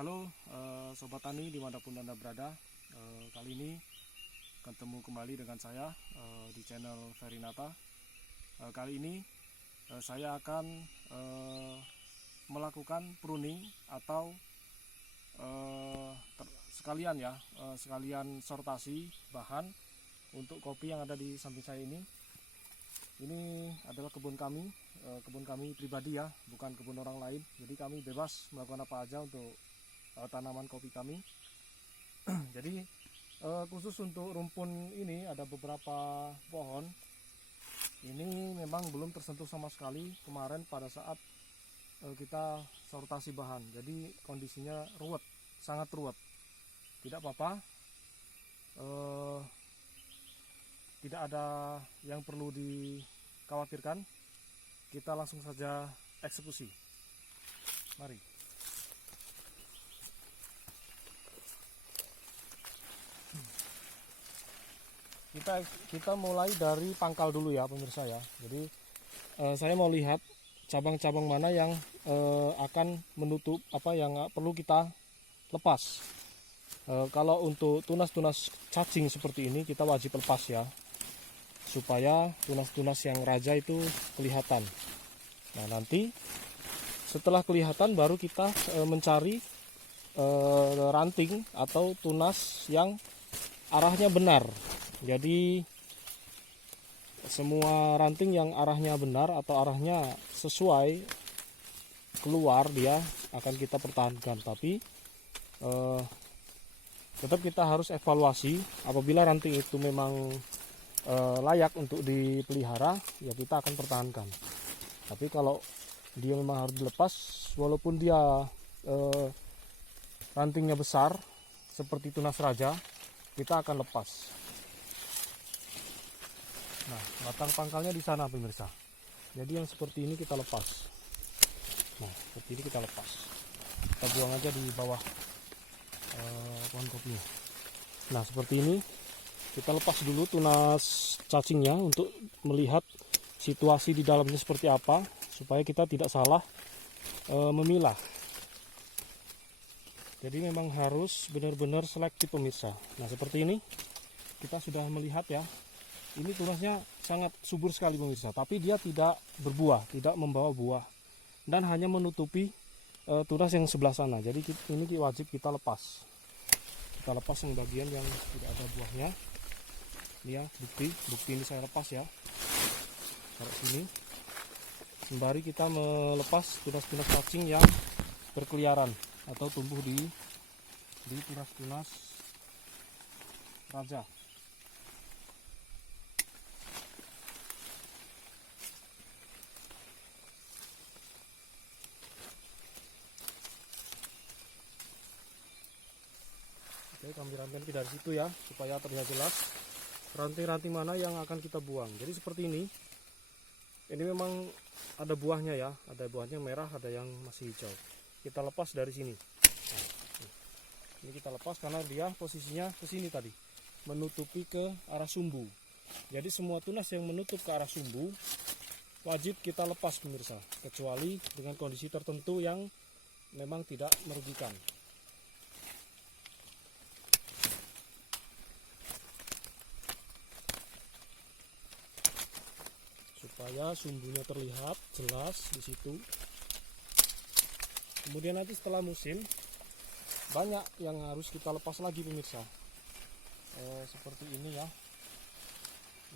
Halo Sobat Tani dimanapun Anda berada. Kali ini ketemu kembali dengan saya di channel Verinata. Kali ini saya akan melakukan pruning atau sekalian sortasi bahan untuk kopi yang ada di samping saya ini. Ini adalah kebun kami pribadi ya, bukan kebun orang lain. Jadi kami bebas melakukan apa aja untuk tanaman kopi kami. Jadi khusus untuk rumpun ini ada beberapa pohon. Ini memang belum tersentuh sama sekali kemarin pada saat kita sortasi bahan. Jadi kondisinya ruwet, sangat ruwet. Tidak apa-apa. Tidak ada yang perlu dikhawatirkan. Kita langsung saja eksekusi. Mari. Kita mulai dari pangkal dulu ya pemirsa ya. Jadi saya mau lihat cabang-cabang mana yang akan menutup apa yang perlu kita lepas. Kalau untuk tunas-tunas cacing seperti ini kita wajib lepas ya, supaya tunas-tunas yang raja itu kelihatan. Nah nanti setelah kelihatan baru kita mencari ranting atau tunas yang arahnya benar. Jadi semua ranting yang arahnya benar atau arahnya sesuai keluar dia akan kita pertahankan. Tapi tetap kita harus evaluasi. Apabila ranting itu memang layak untuk dipelihara, ya kita akan pertahankan. Tapi kalau dia memang harus dilepas, walaupun dia rantingnya besar seperti tunas raja, kita akan lepas. Nah, batang pangkalnya di sana pemirsa. Jadi yang seperti ini kita lepas. Nah, seperti ini kita lepas. Kita buang aja di bawah pohon kopinya. Nah, seperti ini kita lepas dulu tunas cacingnya untuk melihat situasi di dalamnya seperti apa, supaya kita tidak salah memilah. Jadi memang harus benar-benar selektif pemirsa. Nah, seperti ini kita sudah melihat ya. Ini tunasnya sangat subur sekali pemirsa, tapi dia tidak berbuah, tidak membawa buah, dan hanya menutupi tunas yang sebelah sana. Jadi ini wajib kita lepas. Kita lepas yang bagian yang tidak ada buahnya. Ini ya bukti ini saya lepas ya. Taruh sini. Sembari kita melepas tunas-tunas cacing yang berkeliaran atau tumbuh di tunas-tunas raja. Oke, kami rapikan dari situ ya, supaya terlihat jelas ranting-ranting mana yang akan kita buang. Jadi seperti ini memang ada buahnya ya, ada buahnya merah, ada yang masih hijau. Kita lepas dari sini. Nah, ini kita lepas karena dia posisinya ke sini tadi, menutupi ke arah sumbu. Jadi semua tunas yang menutup ke arah sumbu wajib kita lepas pemirsa, kecuali dengan kondisi tertentu yang memang tidak merugikan. Supaya sumbunya terlihat jelas di situ. Kemudian nanti setelah musim banyak yang harus kita lepas lagi pemirsa. Seperti ini ya.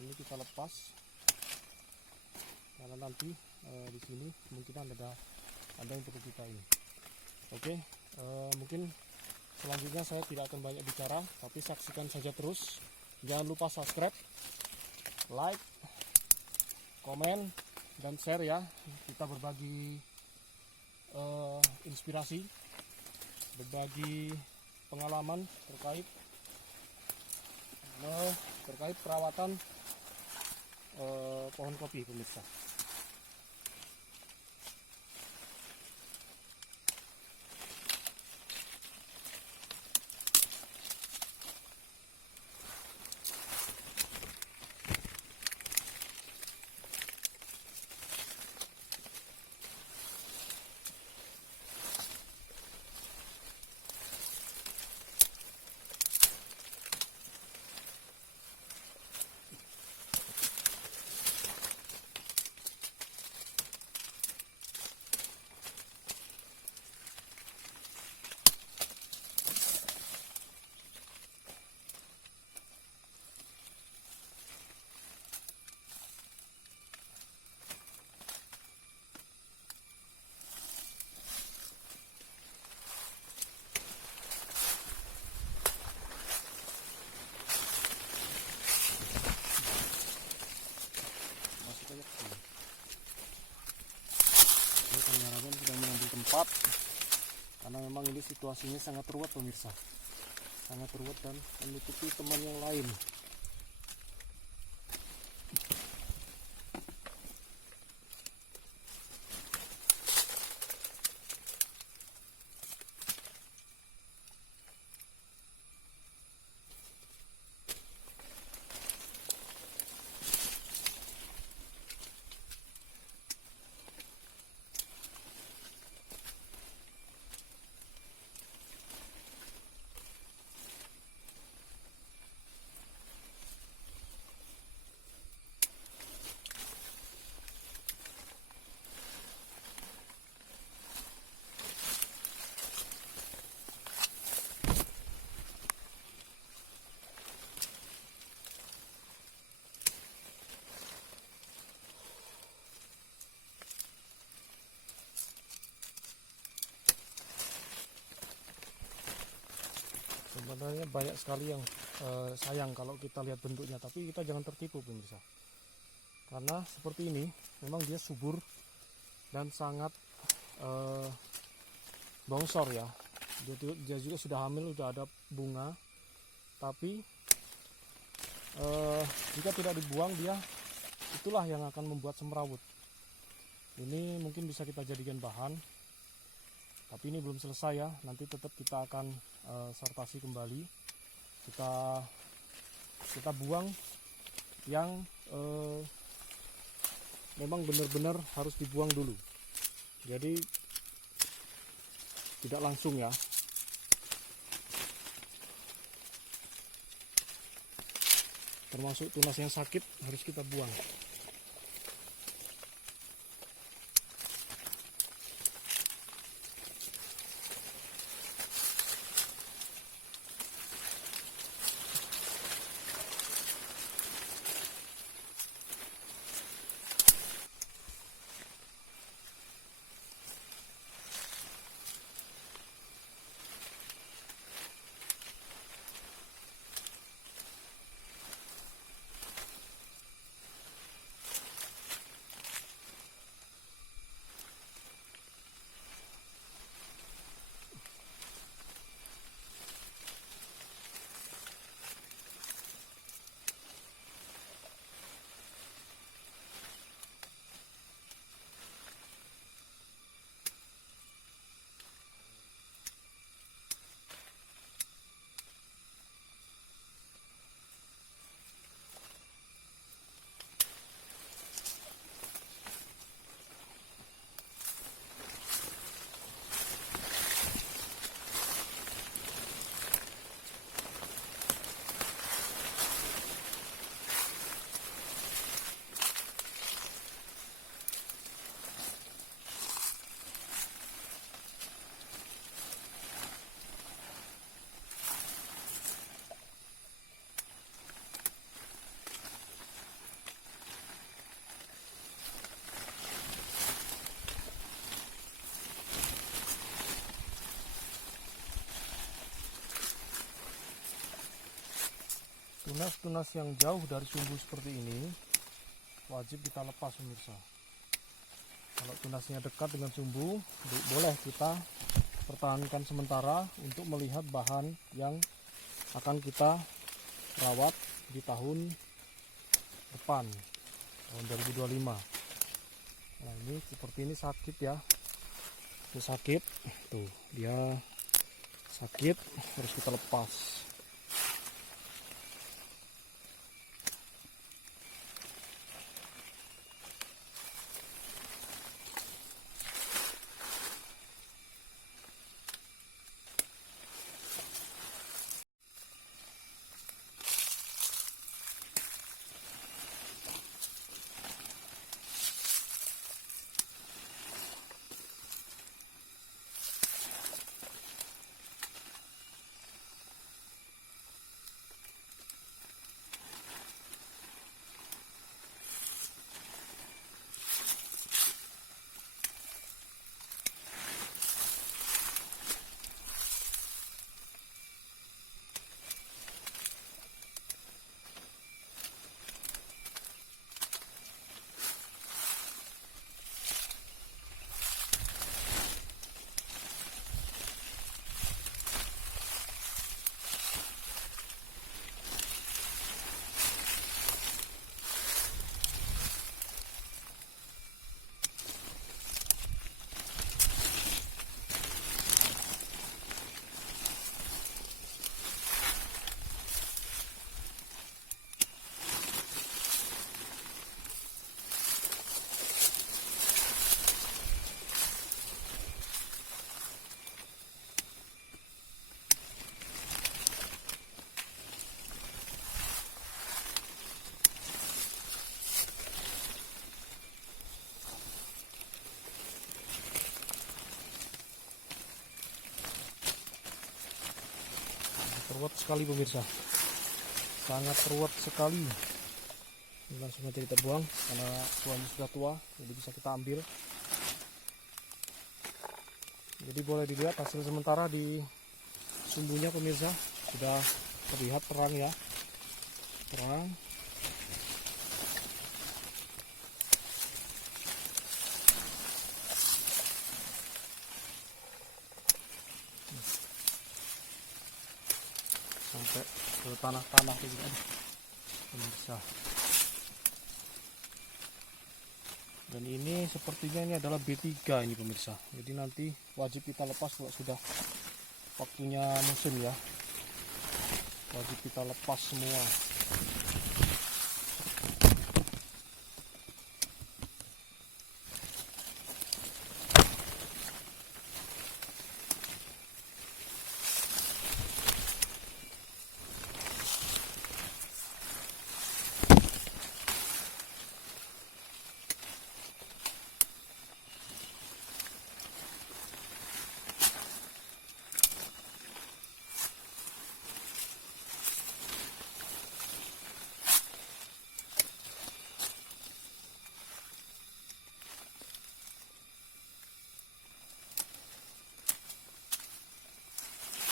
Ini kita lepas karena nanti di sini mungkin ada yang perlu kita ini. Oke, mungkin selanjutnya saya tidak akan banyak bicara, tapi saksikan saja terus. Jangan lupa subscribe, like, komen, dan share ya. Kita berbagi inspirasi, berbagi pengalaman terkait perawatan pohon kopi pemirsa. situasinya sangat ruwet pemirsa, sangat ruwet dan menutupi teman yang lain. Sebenarnya banyak sekali yang sayang kalau kita lihat bentuknya, tapi kita jangan tertipu pemirsa. Karena seperti ini, memang dia subur dan sangat bongsor ya. Dia juga sudah hamil, sudah ada bunga. Tapi jika tidak dibuang, dia itulah yang akan membuat semrawut. Ini mungkin bisa kita jadikan bahan. Tapi ini belum selesai ya, nanti tetap kita akan sortasi kembali. Kita buang yang memang benar-benar harus dibuang dulu. Jadi tidak langsung ya. Termasuk tunas yang sakit harus kita buang. Tunas-tunas yang jauh dari sumbu seperti ini wajib kita lepas pemirsa. Kalau tunasnya dekat dengan sumbu, boleh kita pertahankan sementara untuk melihat bahan yang akan kita rawat di tahun depan, tahun 2025. Nah ini seperti ini sakit ya, itu sakit, tuh dia sakit, harus kita lepas. Ruwet sekali pemirsa, sangat ruwet sekali. Ini langsung aja kita buang karena buahnya sudah tua, jadi bisa kita ambil. Jadi boleh dilihat hasil sementara di sumbunya pemirsa, sudah terlihat terang ya, terang. Sampai ke tanah-tanah gitu kan pemirsa. Dan ini sepertinya ini adalah B3 ini pemirsa. Jadi nanti wajib kita lepas kalau sudah waktunya musim ya. Wajib kita lepas semua.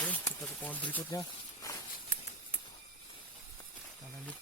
Oke, kita ke pohon berikutnya. Kita lanjut.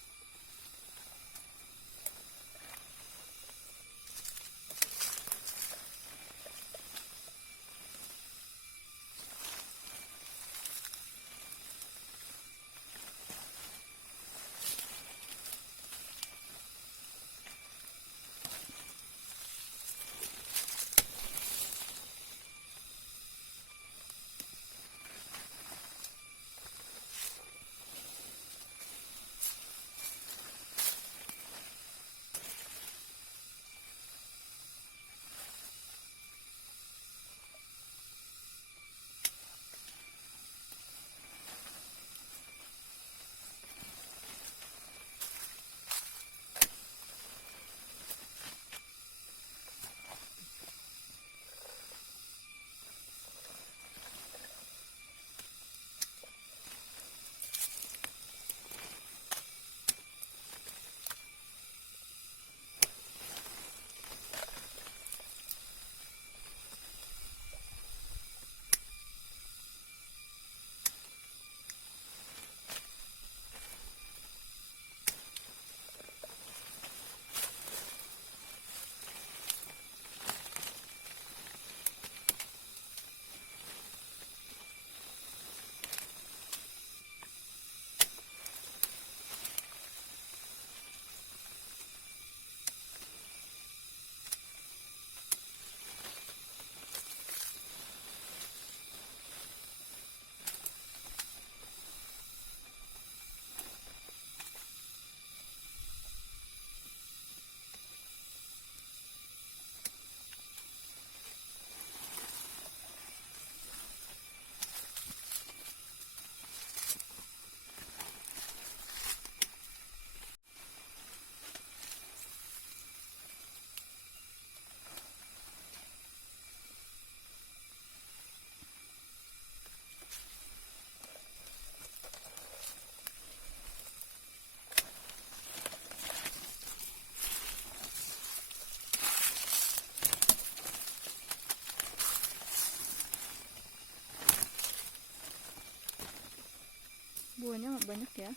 Buahnya banyak ya.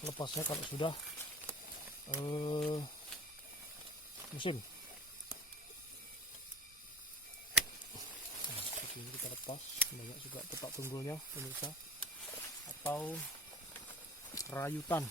Lepasnya kalau sudah musim. Nah, seperti ini kita lepas. Banyak juga petak tunggulnya pemirsa, atau rayutan.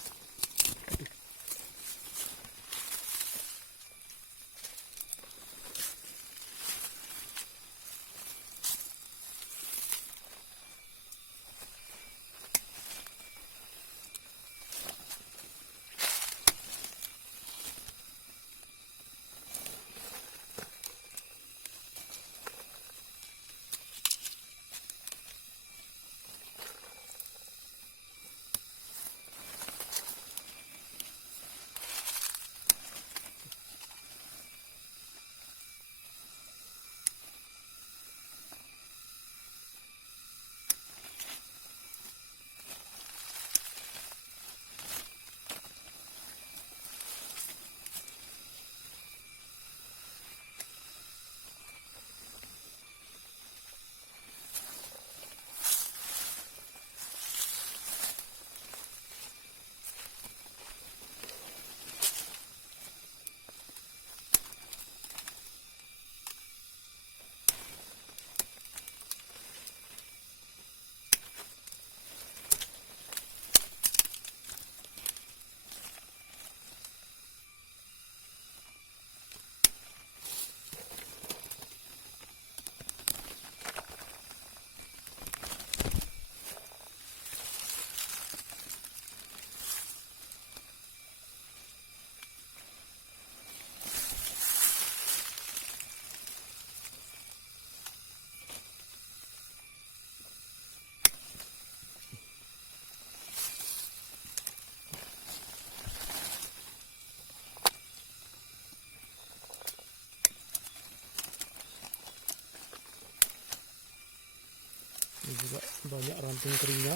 juga banyak ranting keringnya.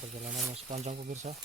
Perjalanan masih panjang pemirsa.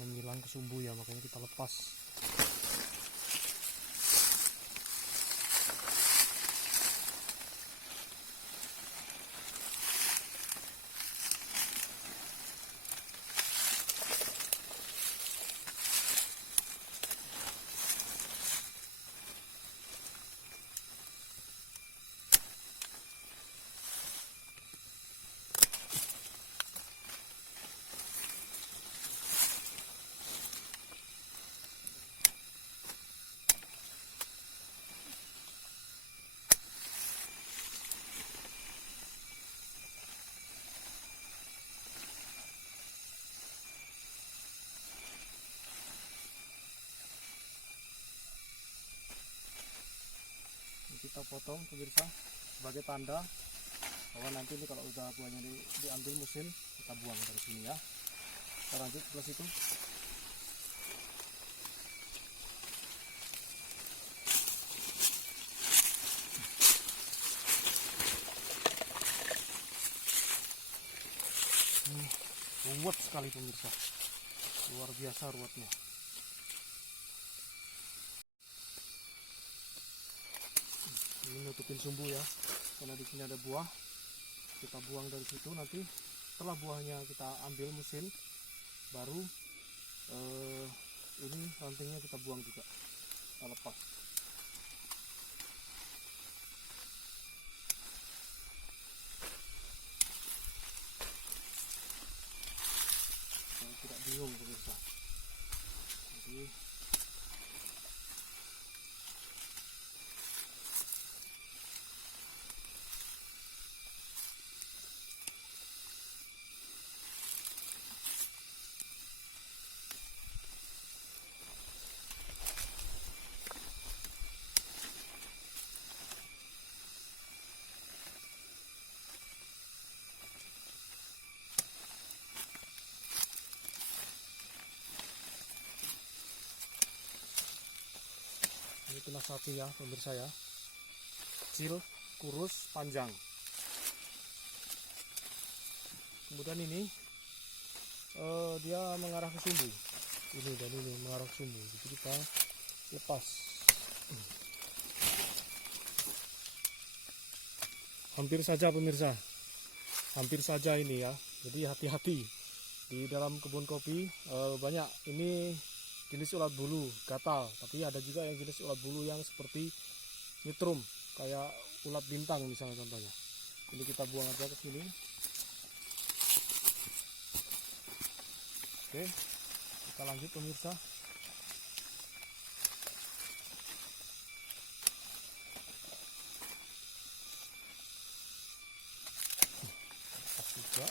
Menyilang ke sumbu ya, makanya kita lepas. Kita potong pemirsa sebagai tanda bahwa nanti ini kalau udah buahnya diambil mesin, kita buang dari sini ya. Kita lanjut sebelah situ. Ruwet sekali pemirsa, luar biasa ruwetnya. Ini nutupin sumbu ya, karena di sini ada buah. Kita buang dari situ, nanti setelah buahnya kita ambil mesin, baru ini rantingnya kita buang juga, kita lepas. Saya tidak bingung pemirsa. Jadi ini tunas sapi ya pemirsa ya, kecil, kurus, panjang. Kemudian ini dia mengarah ke sumbu, ini dan ini mengarah ke sumbu, jadi kita lepas. Hampir saja pemirsa, hampir saja ini ya, jadi hati-hati di dalam kebun kopi. Banyak ini jenis ulat bulu gatal, tapi ada juga yang jenis ulat bulu yang seperti nyetrum, kayak ulat bintang misalnya contohnya. Ini kita buang aja ke sini. Oke, kita lanjut pemirsa. Lepas juga.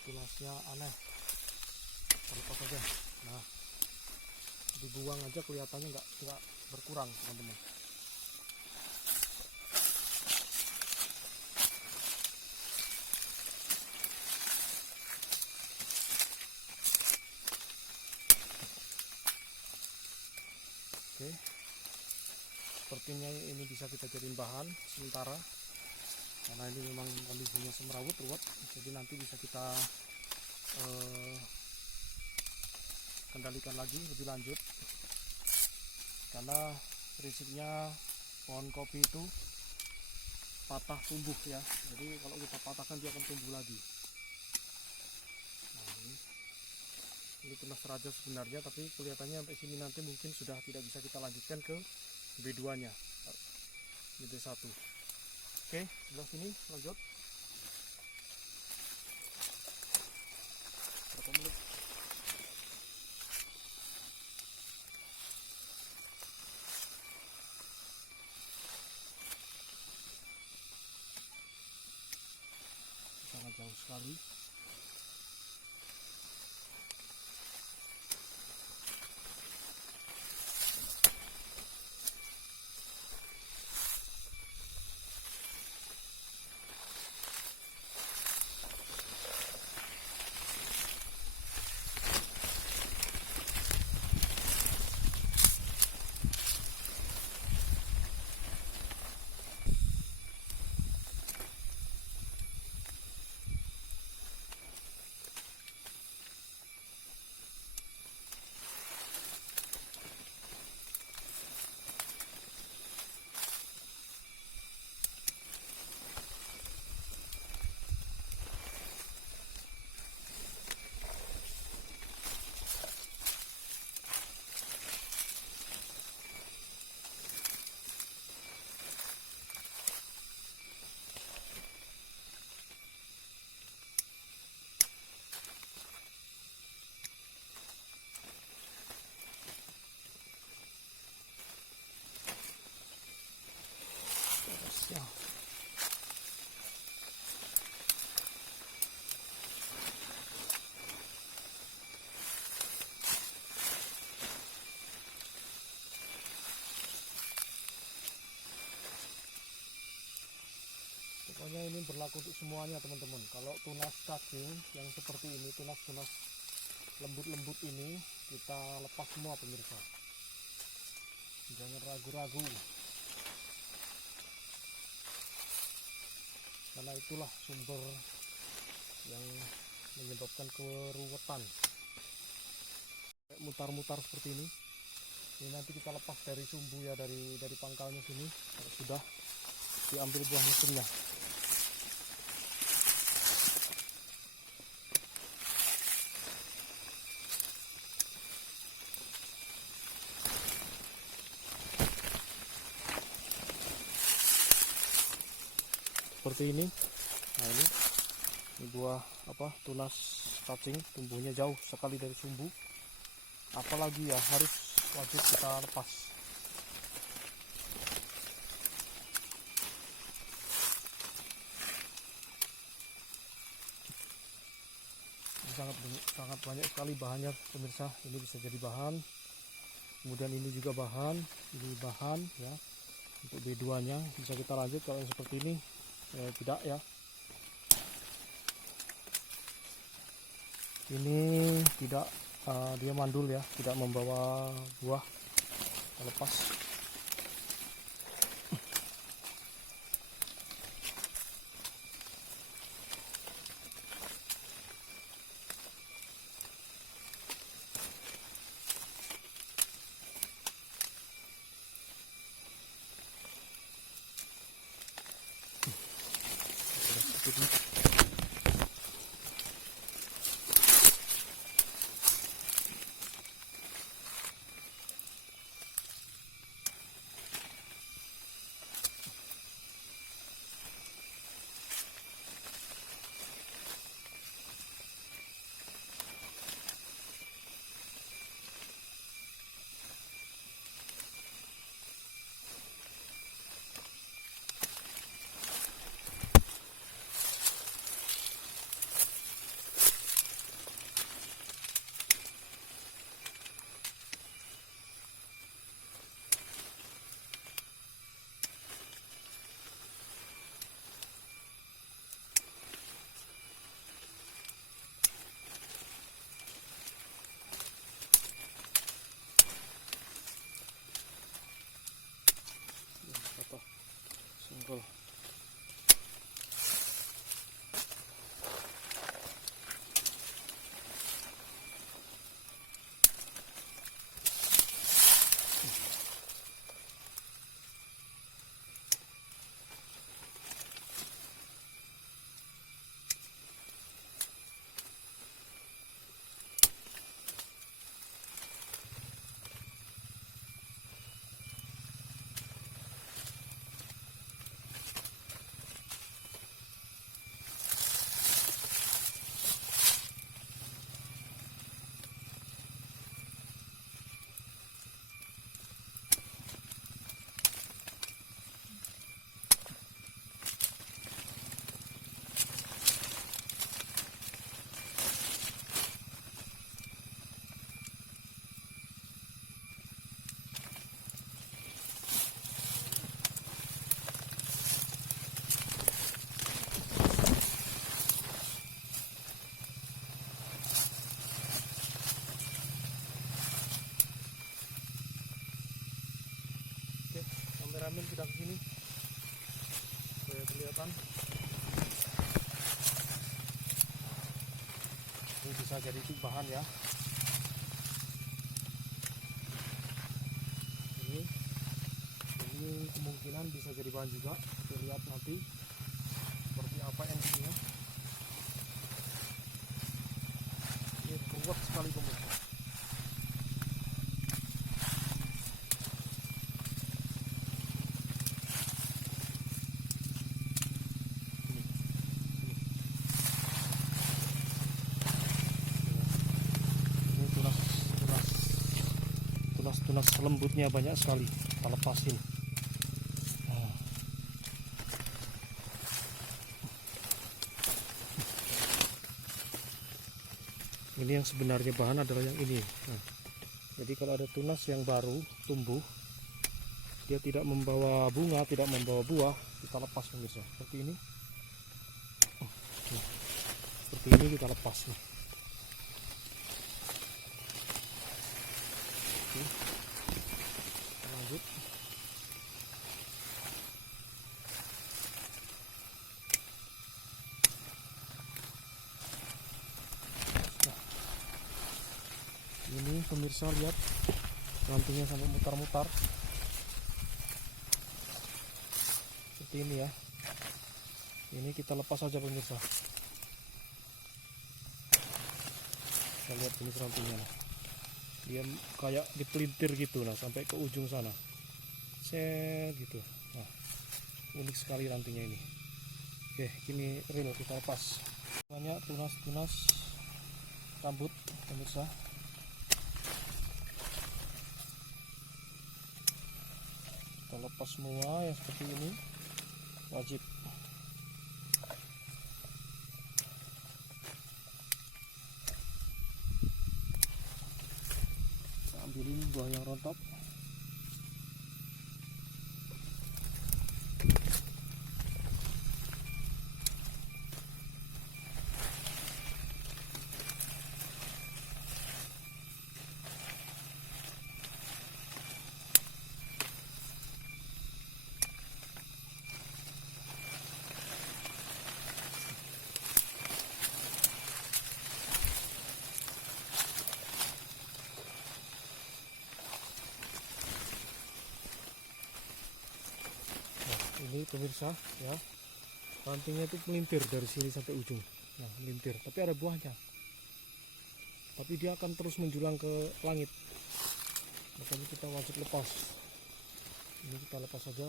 Tunasnya aneh, terlepas aja. Nah, dibuang aja kelihatannya nggak berkurang teman-teman. Oke, sepertinya ini bisa kita jadiin bahan sementara, karena ini memang kondisinya semrawut ruwet, jadi nanti bisa kita kendalikan lagi lebih lanjut. Karena prinsipnya pohon kopi itu patah tumbuh ya. Jadi kalau kita patahkan dia akan tumbuh lagi. Nah, ini tunas raja sebenarnya, tapi kelihatannya sampai sini nanti mungkin sudah tidak bisa kita lanjutkan ke B2 nya, B1. Oke, sebelah sini lanjut. Berapa menit? Sangat jauh sekali. Ya. Pokoknya ini berlaku untuk semuanya teman-teman. Kalau tunas cacing yang seperti ini, tunas-tunas lembut-lembut ini kita lepas semua pemirsa. Jangan ragu-ragu. Karena itulah sumber yang menyebabkan keruwetan. Mutar-mutar seperti ini. Ini nanti kita lepas dari sumbu ya, dari pangkalnya sini. Sudah diambil buah musimnya. Seperti ini. Nah, ini buah tunas cacing, tumbuhnya jauh sekali dari sumbu. Apalagi ya, harus wajib kita lepas. Ini sangat banyak sekali bahannya pemirsa. Ini bisa jadi bahan. Kemudian ini juga bahan, ini bahan ya. Untuk B2 nya bisa kita lanjut. Kalau yang seperti ini tidak ya. Ini tidak, dia mandul ya, tidak membawa buah. Kita lepas. ambil kita ke sini supaya kelihatan. Ini bisa jadi bahan ya. Ini kemungkinan bisa jadi bahan juga. Kita lihat nanti seperti apa endingnya. Ini kuat sekali pemirsa. Ini tunas lembutnya banyak sekali. Kita lepasin. Ini yang sebenarnya bahan adalah yang ini. Nah, jadi kalau ada tunas yang baru tumbuh, dia tidak membawa bunga, tidak membawa buah, kita lepas pemirsa. Seperti ini. Nah, seperti ini kita lepas nih. Oke. Kita lanjut. Ini pemirsa lihat rantingnya sampai mutar-mutar seperti ini ya. Ini kita lepas saja pemirsa. Kita lihat ini rantingnya nah. Dia kayak dipelintir gitu nah sampai ke ujung sana. Set gitu. Nah, unik sekali rantingnya ini. Oke, ini real kita lepas. Banyak tunas-tunas rambut pemirsa. Kita lepas semua yang seperti ini, wajib. Kita ambilin buah yang rontok. Ini pemirsa ya, rantingnya itu melintir dari sini sampai ujung. Nah, melintir, tapi ada buahnya, tapi dia akan terus menjulang ke langit, makanya kita wajib lepas. Ini kita lepas saja,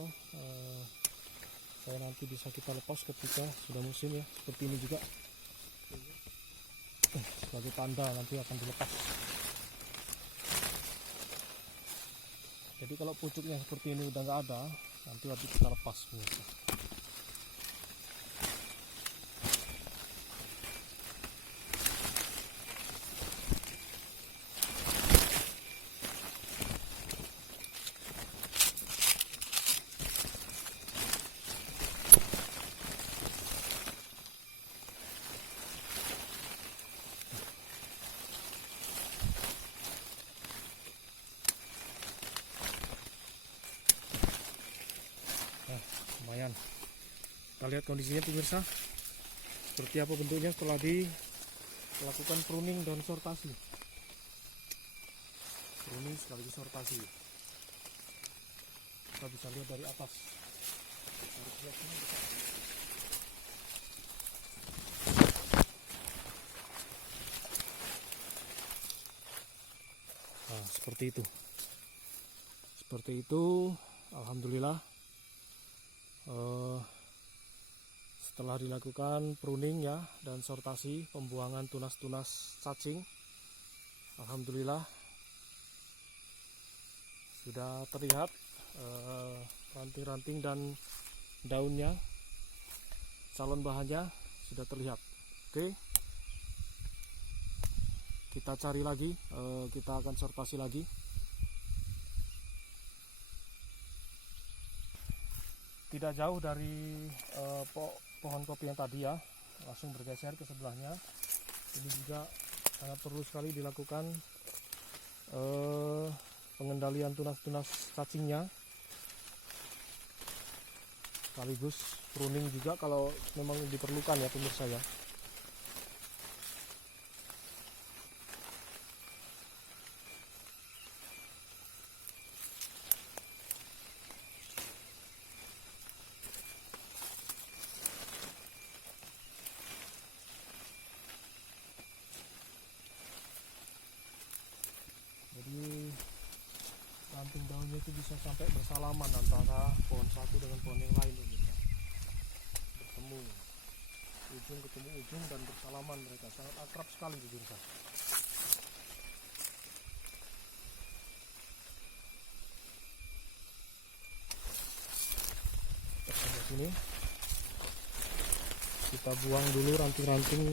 supaya nanti bisa kita lepas ketika sudah musim ya, seperti ini juga sebagai tanda nanti akan dilepas. Jadi kalau pucuknya seperti ini udah nggak ada, nanti wajib kita lepas pemirsa. Lumayan. Kita lihat kondisinya pemirsa, seperti apa bentuknya setelah dilakukan pruning dan sortasi. Pruning sekaligus sortasi. Kita bisa lihat dari atas. Nah, seperti itu. Seperti itu, alhamdulillah. Setelah dilakukan pruning ya dan sortasi, pembuangan tunas-tunas cacing, alhamdulillah sudah terlihat ranting-ranting dan daunnya, calon bahannya sudah terlihat. Oke, kita cari lagi, kita akan sortasi lagi. Tidak jauh dari pohon kopi yang tadi ya, langsung bergeser ke sebelahnya. Ini juga sangat perlu sekali dilakukan pengendalian tunas-tunas cacingnya. sekaligus pruning juga kalau memang diperlukan ya pemirsa ya. Jadi ranting daunnya itu bisa sampai bersalaman antara pohon satu dengan pohon yang lain pemirsa. Bertemu, ujung ketemu ujung dan bersalaman, mereka sangat akrab sekali pemirsa. Kita sebelah sini kita buang dulu ranting-ranting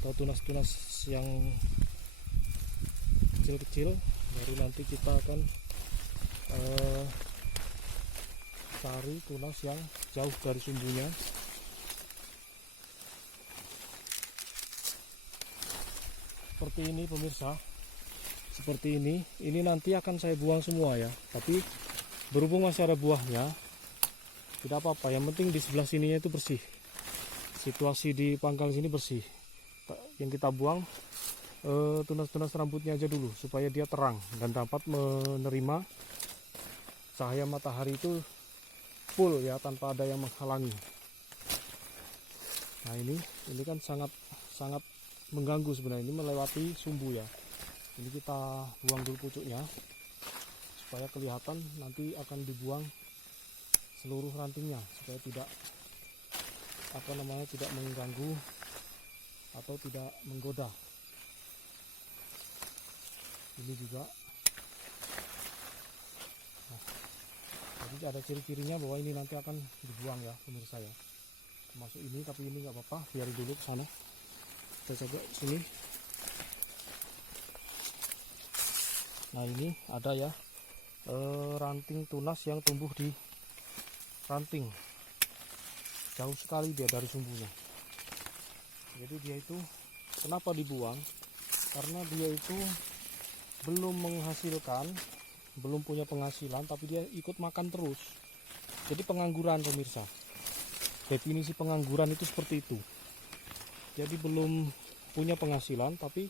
atau tunas-tunas yang kecil-kecil, baru nanti kita akan cari tunas yang jauh dari sumbunya. Seperti ini pemirsa, seperti ini nanti akan saya buang semua ya, tapi berhubung masih ada buahnya tidak apa-apa, yang penting di sebelah sininya itu bersih, situasi di pangkal sini bersih. Yang kita buang tunas-tunas rambutnya aja dulu supaya dia terang dan dapat menerima cahaya matahari itu full ya, tanpa ada yang menghalangi. Nah ini kan sangat mengganggu sebenarnya, ini melewati sumbu ya. Ini kita buang dulu pucuknya supaya kelihatan, nanti akan dibuang seluruh rantingnya supaya tidak tidak mengganggu atau tidak menggoda. Ini juga jadi ada ciri-cirinya bahwa ini nanti akan dibuang ya pemirsa ya, termasuk ini, tapi ini nggak apa-apa, biarin dulu ke sana. Kita coba sini. Nah ini ada ya ranting tunas yang tumbuh di ranting, jauh sekali dia dari sumbunya. Jadi dia itu kenapa dibuang, karena dia itu belum menghasilkan, belum punya penghasilan, tapi dia ikut makan terus. Jadi pengangguran pemirsa, definisi pengangguran itu seperti itu. Jadi belum punya penghasilan tapi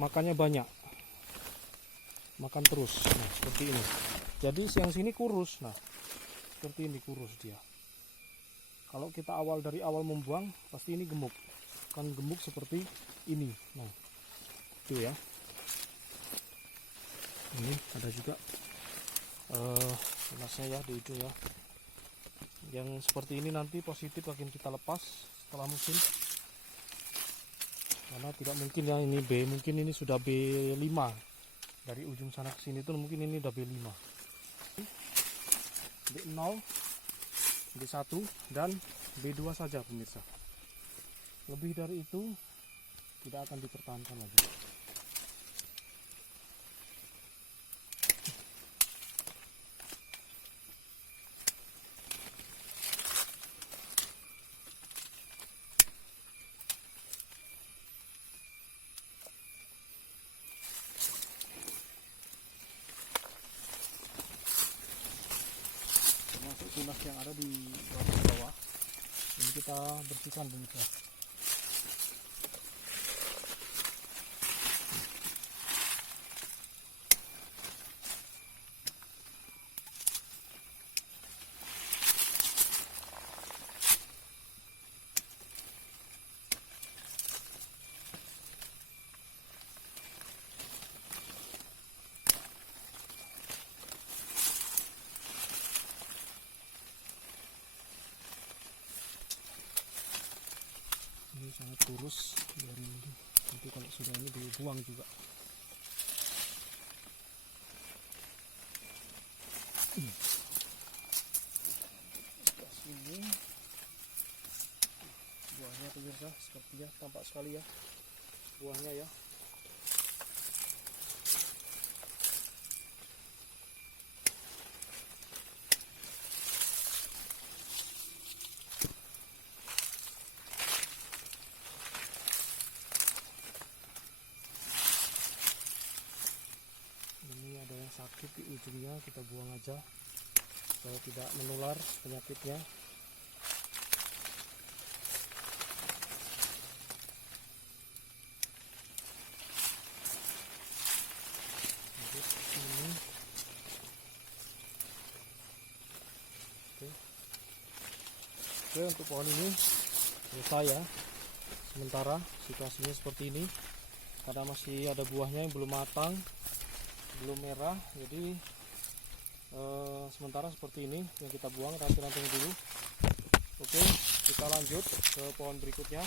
makannya banyak, makan terus. Nah seperti ini. Jadi yang sini kurus, nah seperti ini kurus dia. Kalau kita dari awal membuang pasti ini gemuk, kan gemuk seperti ini. Nah itu ya. Ini ada juga tunasnya ya di ujung ya, yang seperti ini nanti positif akan kita lepas setelah musim, karena tidak mungkin ya ini B, mungkin ini sudah B5 dari ujung sana ke sini tuh, mungkin ini udah B5, B0, B1 dan B2 saja pemirsa. Lebih dari itu tidak akan dipertahankan lagi. Termasuk tunas yang ada di bawah ini kita bersihkan pemirsa. Ini sangat kurus, biarin dulu. Nanti kalau sudah ini dibuang juga. Sini buahnya pemirsa, sepertinya tampak sekali ya buahnya ya. Sakit di ujungnya, kita buang aja supaya tidak menular penyakitnya. Lanjut ini. Oke, untuk pohon ini selesai ya. Sementara situasinya seperti ini karena masih ada buahnya yang belum matang, belum merah, jadi sementara seperti ini yang kita buang ranting-ranting dulu. Oke, kita lanjut ke pohon berikutnya.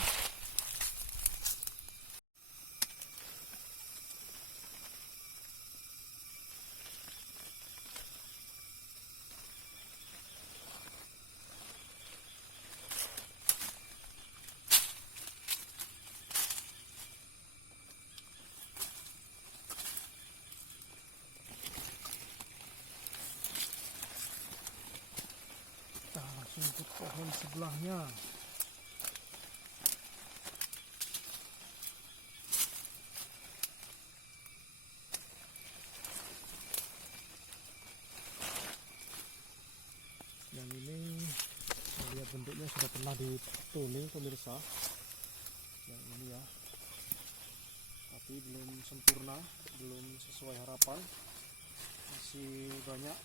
Kita langsung ke pohon sebelahnya. Dan ini saya lihat bentuknya sudah pernah dituning pemirsa. Yang ini ya, tapi belum sempurna, belum sesuai harapan. Masih banyak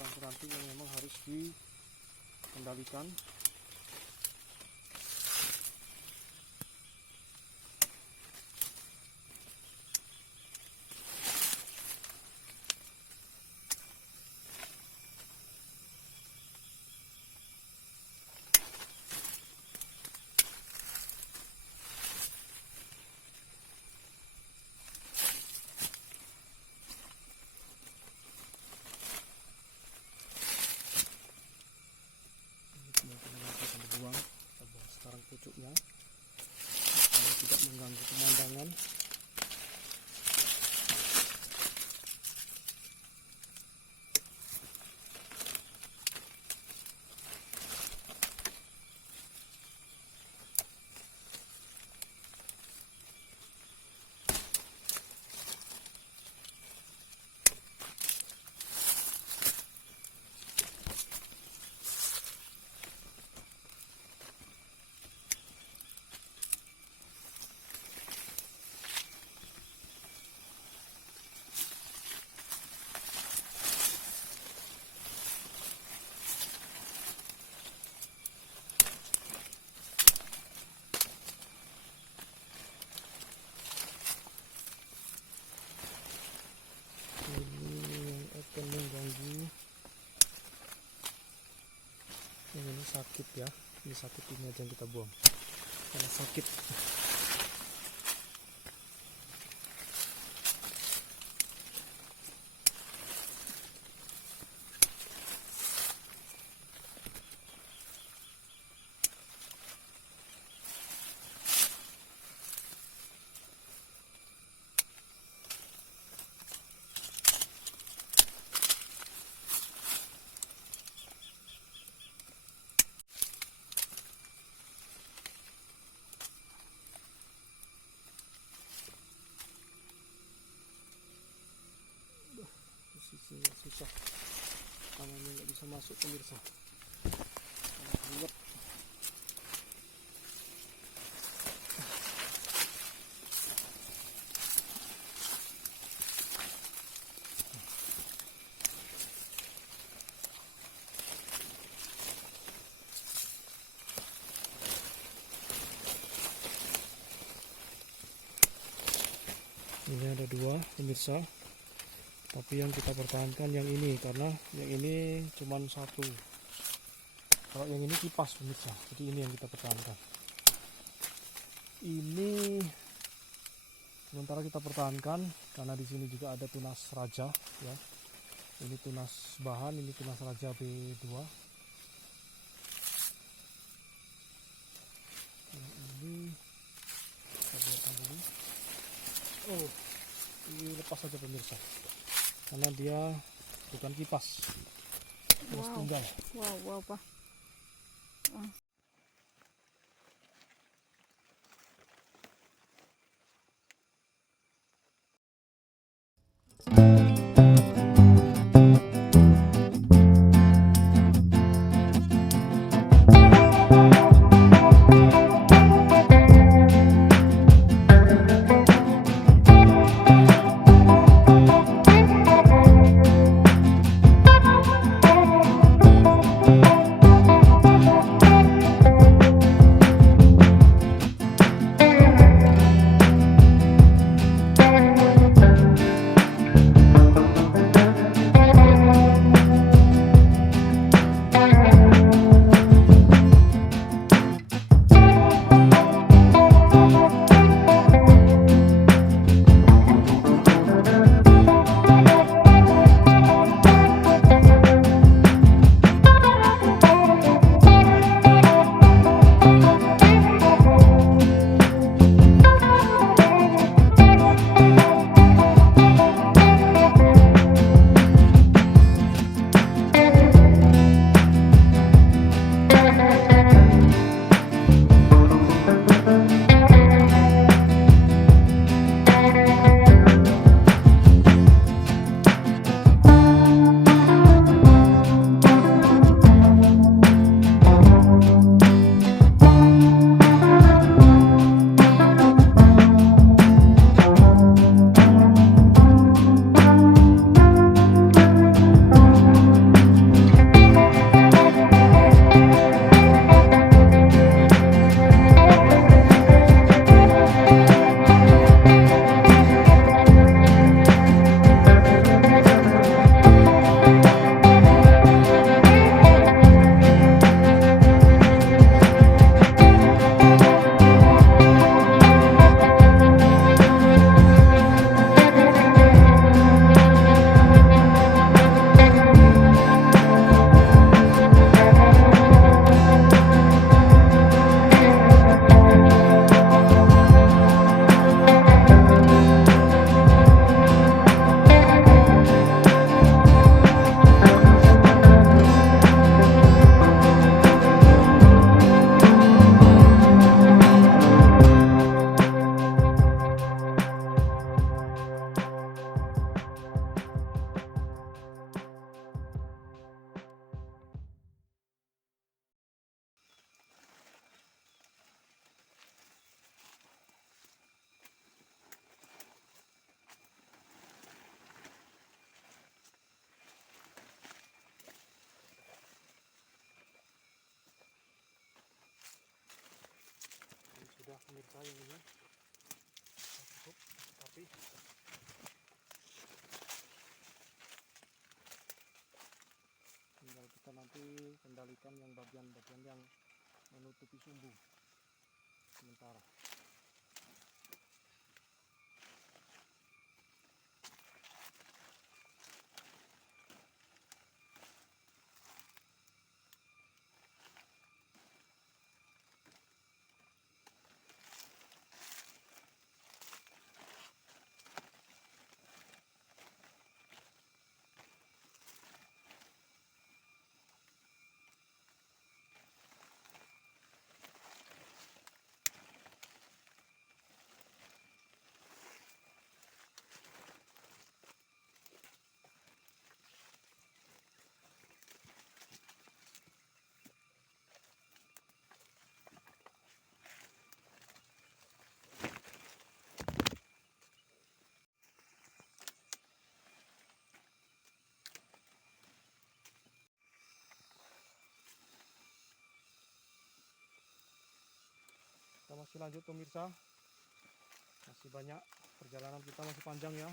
ranting-ranting yang memang harus dikendalikan. Kita buang sekarang pucuknya supaya tidak mengganggu pemandangan. Akan mengganggu. Yang ini sakit ya, ini sakit, ini aja yang kita buang karena sakit. Posisinya susah, tangannya nggak bisa masuk pemirsa. Sangat ruwet. Ini ada dua pemirsa, tapi yang kita pertahankan yang ini karena yang ini cuma satu. Kalau yang ini kipas pemirsa, jadi ini yang kita pertahankan. Ini sementara kita pertahankan karena di sini juga ada tunas raja ya. Ini tunas bahan, ini tunas raja B2. Yang ini kita biarkan dulu. Oh, ini lepas saja pemirsa karena dia bukan kipas, tunas tunggal. Wow, Pak. pemirsa yang ini cukup, tapi tinggal kita nanti kendalikan yang bagian-bagian yang menutupi sumbu sementara. Kita masih lanjut pemirsa, masih banyak, perjalanan kita masih panjang ya.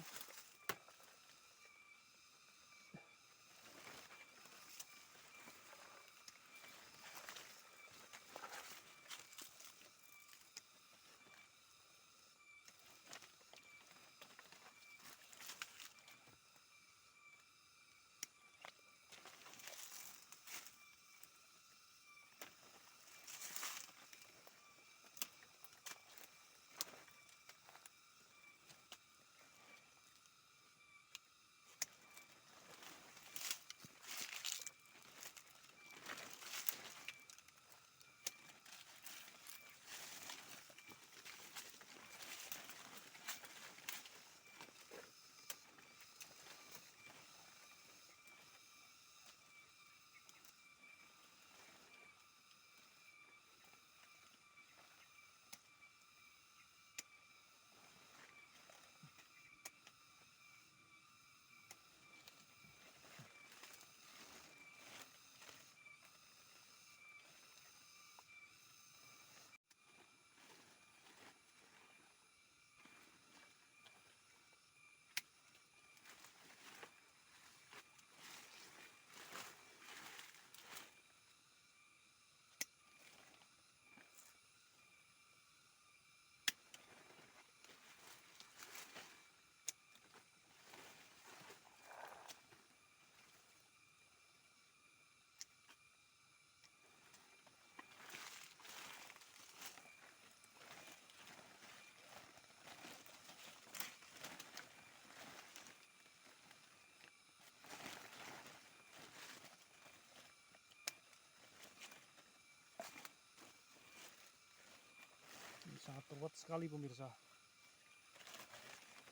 Ini sangat ruwet sekali pemirsa,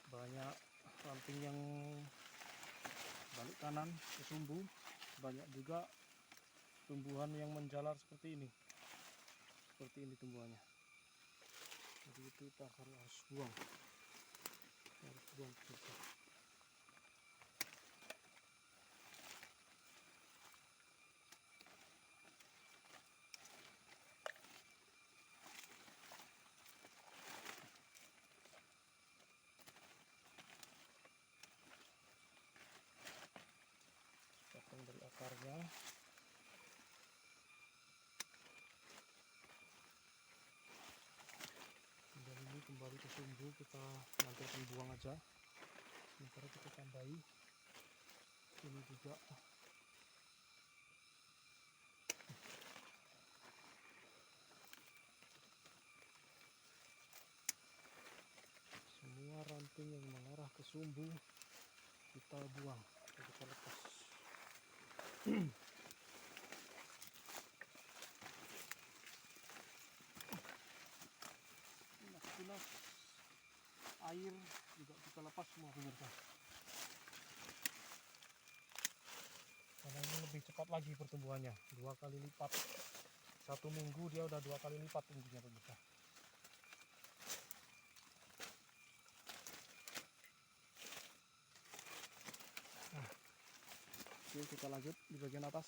banyak ranting yang balik kanan ke sumbu, banyak juga tumbuhan yang menjalar seperti ini tumbuhannya. Jadi itu kita harus buang, pemirsa. Potong dari akarnya. Dan ini kembali ke sumbu, kita nanti akan buang aja. Sementara kita tambahi ini juga. Semua ranting yang mengarah ke sumbu kita buang, kita lepas. Tunas air juga kita lepas semua pemirsa, karena ini lebih cepat lagi pertumbuhannya, 2 kali lipat. 1 minggu dia udah 2 kali lipat tingginya pemirsa. Nah, oke, kita lanjut di bagian atas.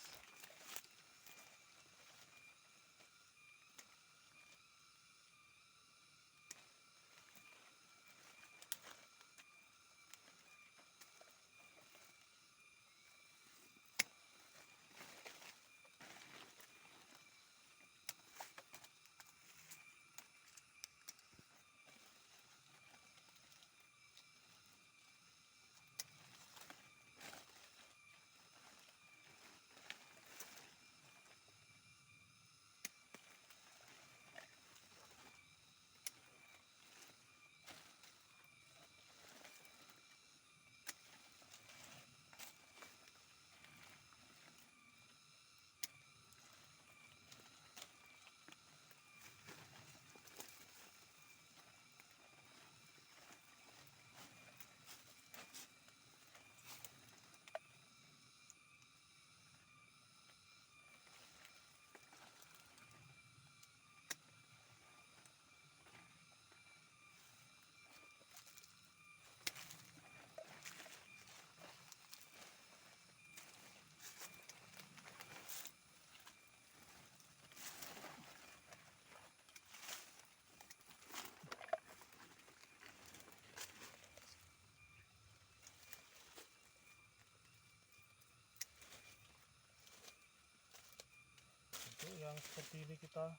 yang seperti ini kita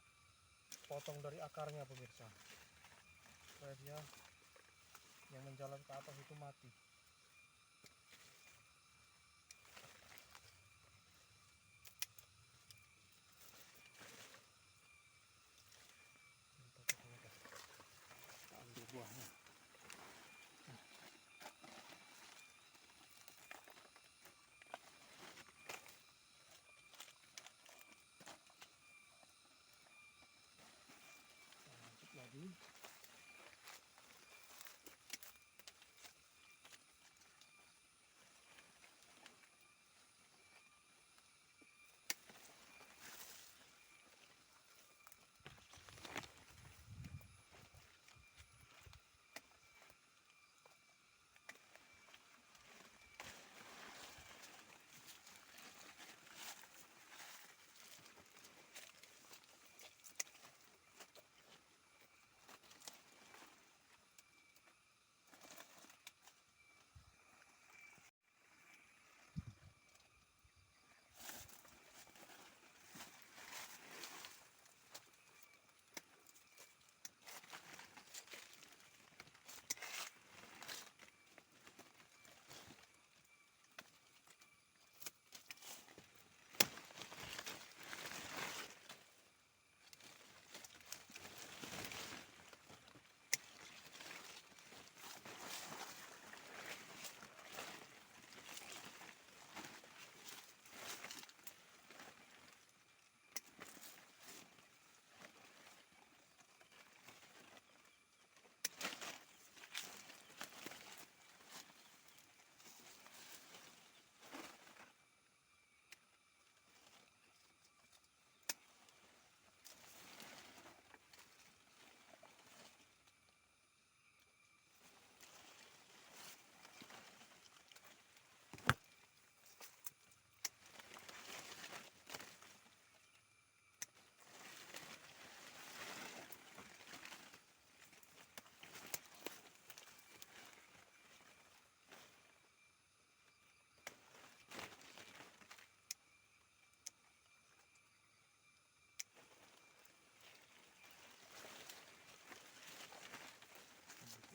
potong dari akarnya pemirsa, supaya dia yang menjalar ke atas itu mati. Kita ambil buahnya. Lanjut lagi.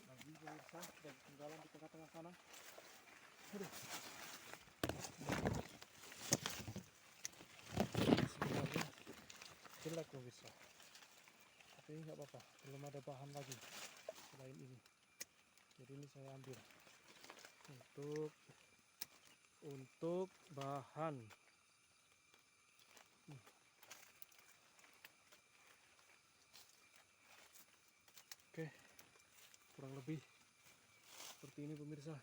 Lagi pemirsa, dan ketinggalan di tengah-tengah sana. Aduh. Sebenarnya jelek pemirsa, tapi nggak apa-apa, belum ada bahan lagi selain ini. Jadi ini saya ambil untuk bahan. Oke, kurang lebih seperti ini pemirsa.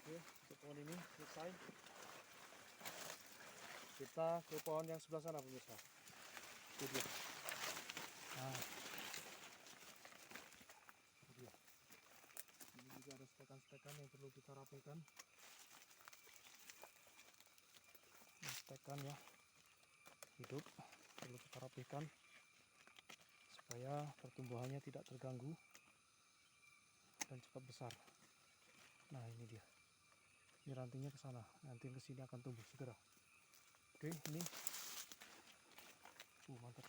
Oke, untuk pohon ini selesai. Kita ke pohon yang sebelah sana pemirsa. Itu dia. Nah, itu dia. Ini juga ada stekan-stekan yang perlu kita rapikan. Ini stekan ya, hidup, perlu kita rapikan supaya pertumbuhannya tidak terganggu dan cepat besar. Nah ini dia, ini rantingnya ke sana, nanti ke sini akan tumbuh segera. Oke, ini mantap.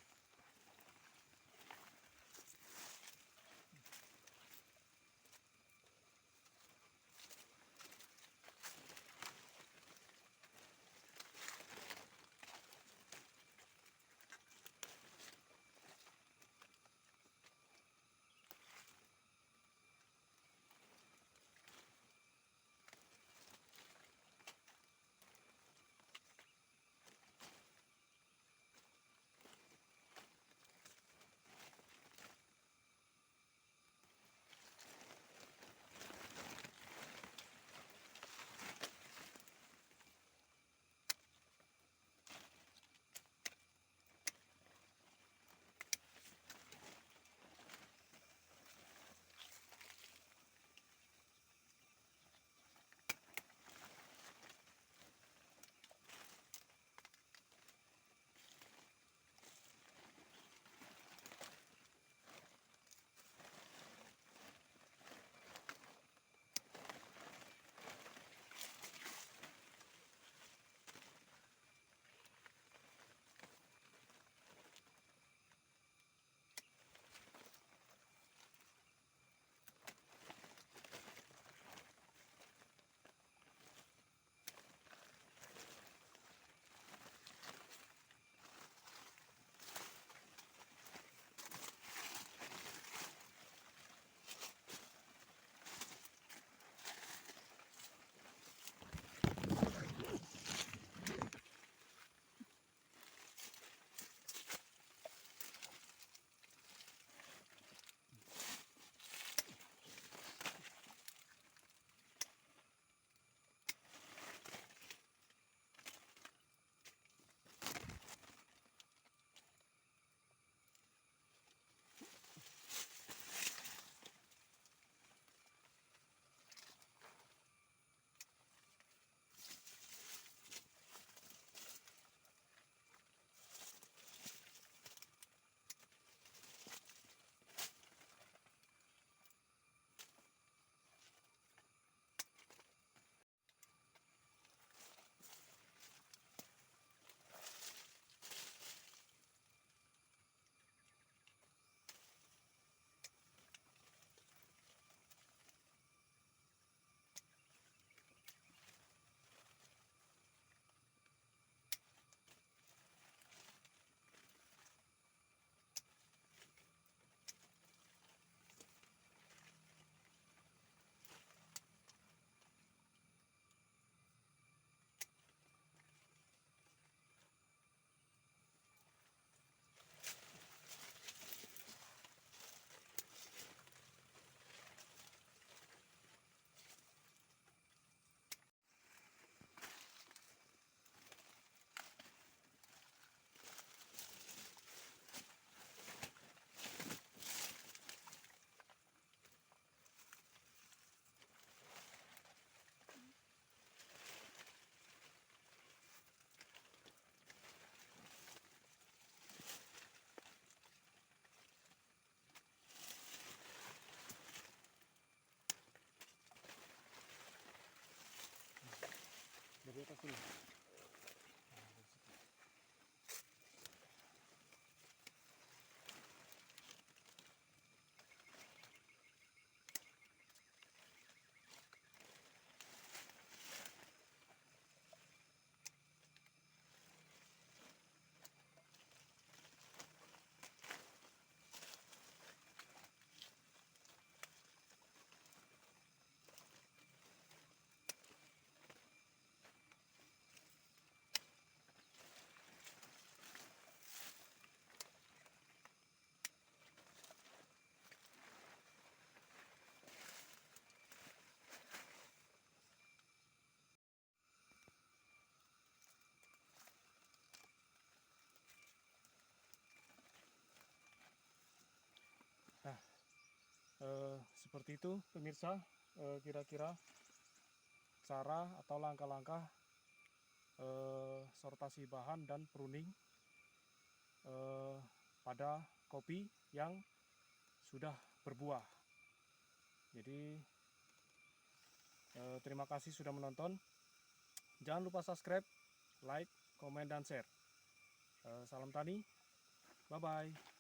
situ. Nah, dari situ. Nah, seperti itu pemirsa, kira-kira cara atau langkah-langkah sortasi bahan dan pruning pada kopi yang sudah berbuah. Jadi terima kasih sudah menonton. Jangan lupa subscribe, like, komen, dan share. Salam tani, bye-bye.